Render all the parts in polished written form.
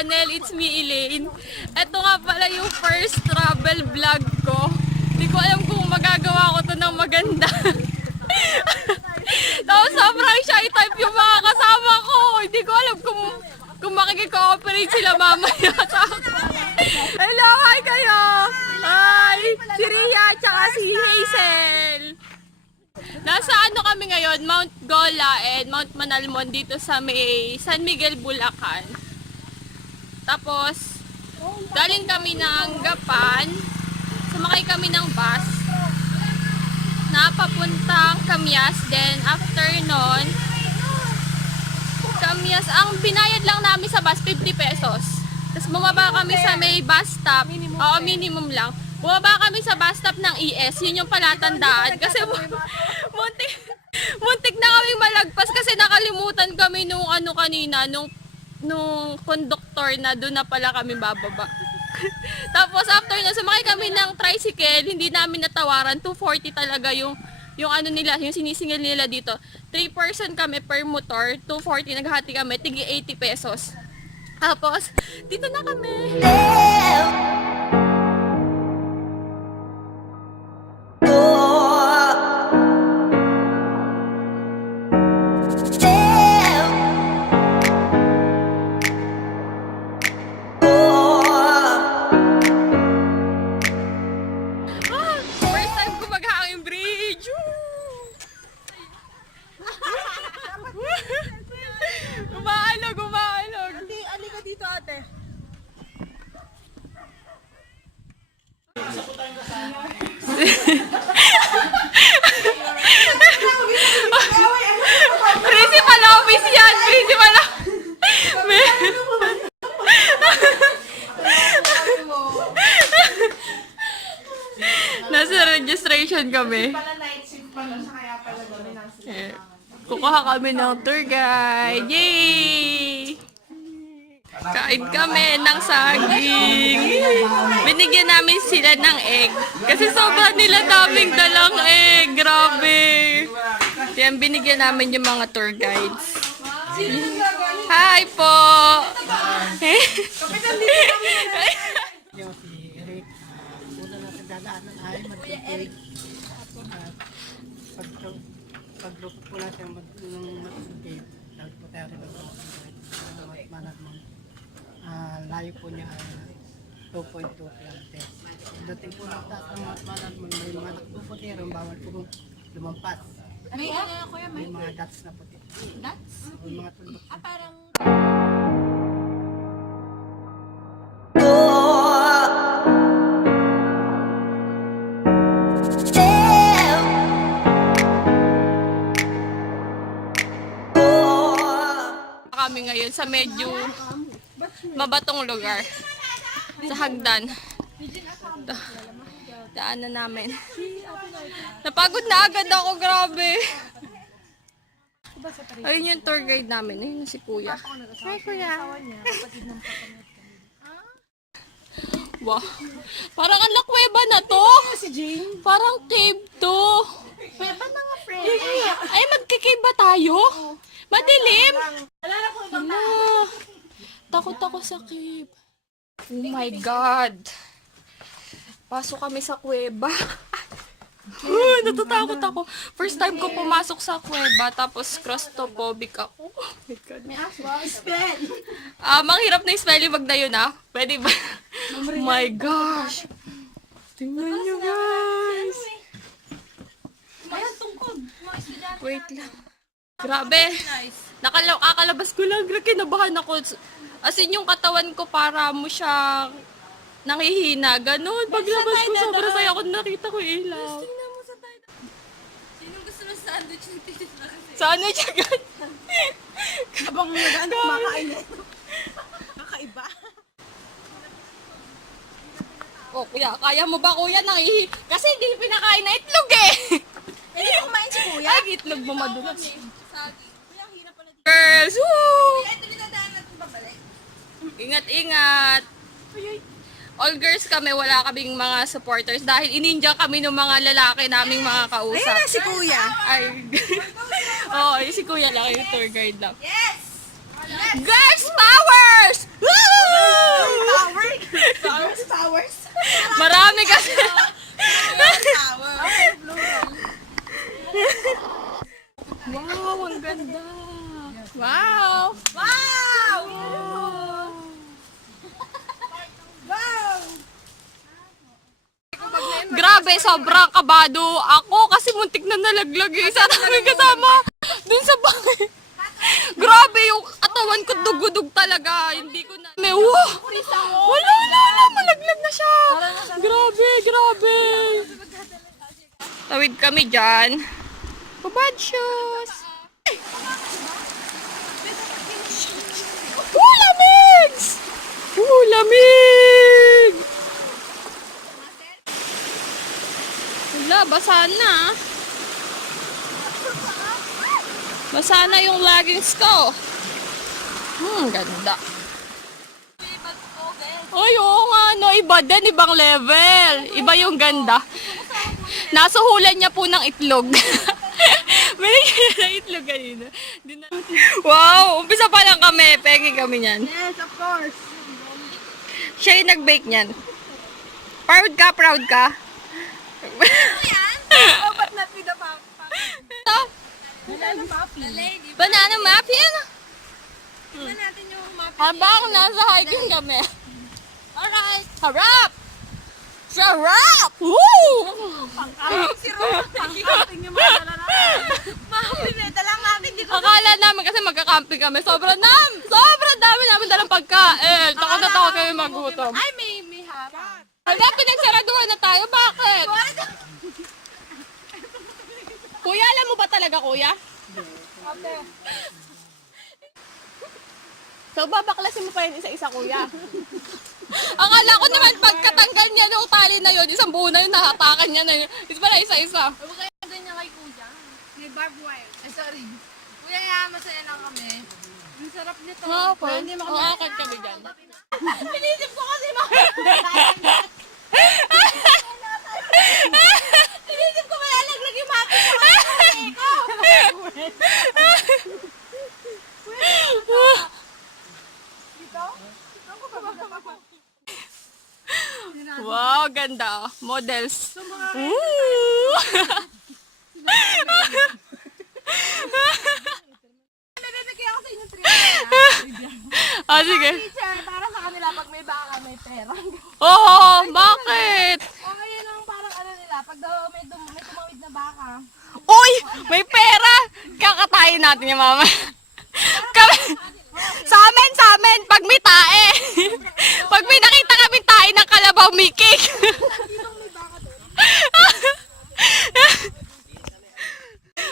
channel, it's me Elaine. Ito nga pala yung first travel vlog ko. Hindi ko alam kung magagawa ko to ng maganda. Tapos sobrang shy type yung mga kasama ko. Hindi ko alam kung makikikooperate sila mamaya sa akin. Hello, hi kayo! Hi! Si Ria at si Hazel. Nasa ano kami ngayon, Mount Gola and Mt.Manalmon dito sa may San Miguel, Bulacan. Tapos, galing kami ng Gapan. Sumakay kami ng bus na papuntang Kamyas. Then, after nun, Kamyas, ang binayad lang namin sa bus, 50 pesos. Tapos, bumaba kami sa may bus stop. Oo, minimum lang. Bumaba kami sa bus stop ng ES. Yun yung palatandaan. Kasi, muntik na kami malagpas kasi nakalimutan kami nung ano kanina, nung conductor na doon na pala kami bababa. Tapos after na sumakay kami ng tricycle, hindi namin natawaran, 240 talaga yung ano nila, yung sinisingil nila dito. 3 person kami per motor, 240, naghati kami, tigi 80 pesos. Tapos, dito na kami. Umaalog. Ate, alika dito ate. Principal office yan! Principal Nasa registration kami. Kukuha kami ng tour guide. Yay! Kain kami ng saging. Binigyan namin sila ng egg. Kasi sobrang nila daming dalang egg. Grabe. Yan, binigyan namin yung mga tour guides. Hi po! Yung si Eric, una natin dadaanan ay mag-cave. Paglupot po natin ng mag-cave, dahil po tayo rin ng Manalmon. Layo po niya ay 2.2 kilometers. Dating po ng taas ng Manalmon, may mga nakpuputero, bawal po lumampas. May ano kuya, May mga dots na puti. dots? May mga tulok. Parang Kami ngayon sa medyo mabatong lugar. Sa hagdan. Daanan namin. Napagod na agad ako, grabe. Ayun yung tour guide namin. Ayun si Kuya. Hi, Kuya. Wow. Parang ang lakweba na to. Parang cave to. Pwede na nga, friend. Ay, magkikave ba tayo? Madilim. Hala. Takot ako sa cave. Oh my God. Pasok kami sa kuweba. Natatakot ako. First time ko pumasok sa kuweba, tapos claustrophobic ako. Oh my God. May aso. Wow, spell. Manghirap na yung spelling wag na yun, ah. Pwede ba? Oh my gosh. Tingnan nyo, guys. Ayan, tungkod. Wait lang. Grabe. Kakalabas ko lang. Kinabahan ako. As in, yung katawan ko para mo siya nangihina. Ganon. Paglabas ko, sobrang saya ko. Nakita ko ilaw. Sinong gusto ng sandwich ng titis na kasi? Sandwich agad. Habang nagaan, kumakain na ito. Kakaiba. Oh, kuya. Kaya mo ba, kuya? Kasi hindi pinakain na itlog eh. Pwede mo kumain si kuya? Ay, itlog mo madulas. Sagi. Kuya, ang hirap pala dito. Girls, woo! Kuya, ito dinadaan natin babalik. Ingat-ingat. All girls kami, wala kaming mga supporters dahil ininja kami ng mga lalaki naming mga kausap. Ayan na si Kuya. Ay, oo, si Kuya lang, yung tour guide lang. Yes! Girls powers! Woo! Powers. Marami kasi. Tower. Wow, ang ganda. Wow. Wow! Wow! Grabe, sobrang kabado ako kasi muntik na nalaglag yung isa namin kasama dun sa bahay. Grabe yung katawan ko dugudug talaga. Hindi ko na... Wow! Wala, malaglag na siya. Grabe. Tawid kami dyan. Bad shoes. Lamig! Lamig! Wala, basa na. Basa na yung leggings ko. Ganda. Ay, oo nga, no. Iba din, ibang level. Iba yung ganda. Nasuhulan niya po ng itlog. Binigyan niya ng itlog kanina. Wow, umpisa pa lang kami. Pengi kami niyan. Yes, of course. Siya yung nag-bake niyan. Proud ka? Oh, but not with the Ito? banana muffin. The lady. Banana muffin? Tignan natin yung muffin. Habang nasa hiking kami. Alright. Harap! Sarap! Woo! Si Rose, pang-camping yung mga dala natin. Muffin eh, dalang natin. Di ko Akala namin kasi magka-camping kami. Sobrang dami namin dalang pagkain. Takot na takot kami magutom. Ay, may harap. Hala, pinagsaraduhan na tayo. Bakit? Kuya, alam mo ba talaga, kuya? So, babaklasin mo pa yun isa-isa, kuya. Akala ko naman pagkatanggal niya ng tali na yun, isang buo na yun, nahatakan niya na yun. Isa pala, isa-isa. Huwag kaya ganyan kay kuya. May barbed wire. Ay, sorry. Kuya, masaya lang kami. Ang sarap nito. Okay. Akad kami dyan. Pinisip ko kasi Pinisip ko malalaglag yung muffin sa mga ko. Wow, ganda. Models. May bibigay ako sa inyo trivia. Sige. Teacher, para sa kanila pag may baka, may pera. Oo, bakit? O ngayon ang parang ano nila, pag daw may tumawid na baka. Uy, may pera. Kakatayin natin yung mama. Sa amin, pag may tae. Pag may nakita kami tae ng kalabaw, may cake.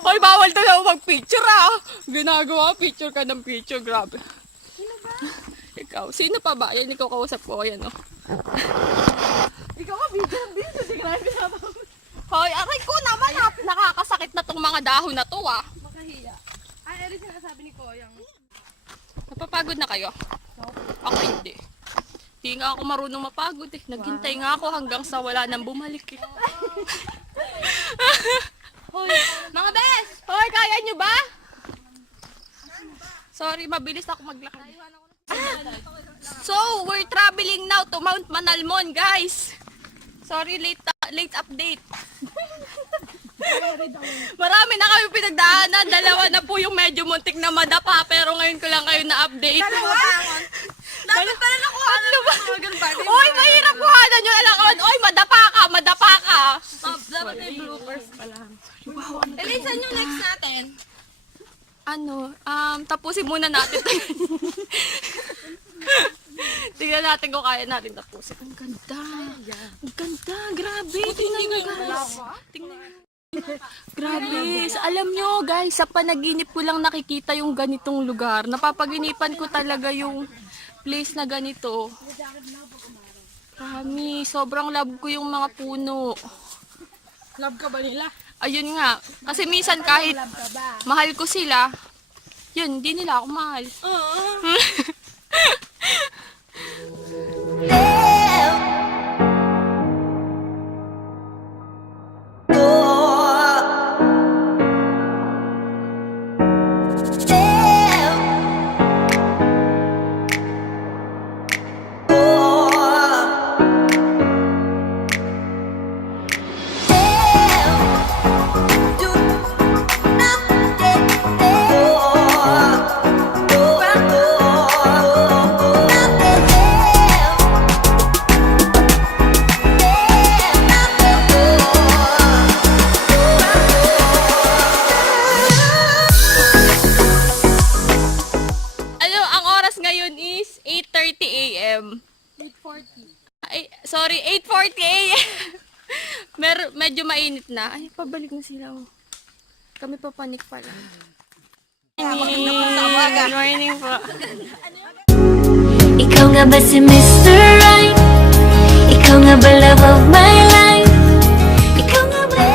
Hoy, bawal daw ako mag-picture Ginagawa, picture ka ng picture. Grabe. Sino ba? Ikaw, sino pa ba? Yan, ikaw kausap ko. Ayan, oh. Ikaw ka, video. Di ka namin pinapawid. Hoy, aray ko naman, nakakasakit na tong mga dahon na to, Makahiya. Ay, eri sinasabi ni Koyang. Napapagod na kayo? Ako hindi. Hindi nga ako marunong mapagod eh. Naghintay nga ako hanggang sa wala nang bumalik eh. Hoy, mga bes! Hoy, kaya nyo ba? Sorry, mabilis ako maglakad. So, we're traveling now to Mt.Manalmon, guys. Sorry, late update. Marami na kami pinagdaanan. Dalawa na po yung medyo muntik na madapa. Pero ngayon ko lang kayo na-update. Dapat pala nakuha na ba? Uy, mahirap kuhanan yung alangan. Uy, madapa ka. Dapat may bloopers pala. Elisan yung next natin. Tapusin muna natin. Tingnan natin kung kaya natin tapusin. Ang ganda. Ang ganda. Grabe. Tingnan nyo, guys. Tingnan nyo. Grabe. Alam nyo, guys, sa panaginip ko lang nakikita yung ganitong lugar. Napapaginipan ko talaga yung place na ganito. Kami, sobrang love ko yung mga puno. Love ka ba nila? Ayun nga. Kasi minsan kahit mahal ko sila, yun, hindi nila ako mahal. p.m. 8:40. Ay, sorry, 8:40 a.m. Medyo mainit na. Ay, pabalik na sila. Oh. Kami papanik pala. Good morning po. Ikaw nga ba si Mr. Right? Ikaw nga ba love of my life? Ikaw nga ba?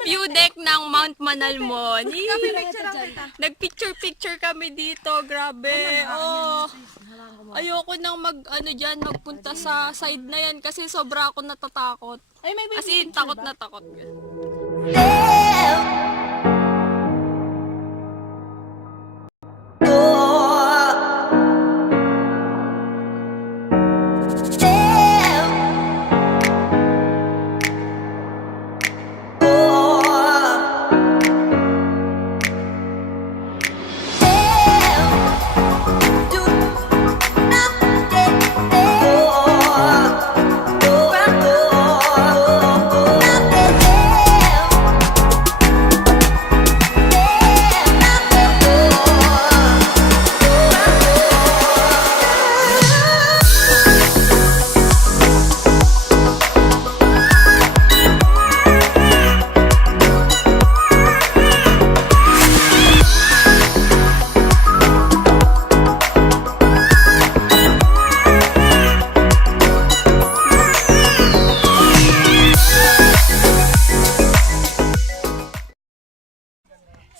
Viewdeck ng Mt.Manalmon. Nagpicture-picture kami dito. Grabe. Oh. Ayoko nang magpunta sa side na yan kasi sobra ako natatakot. As in, takot na takot.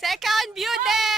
Second view deck!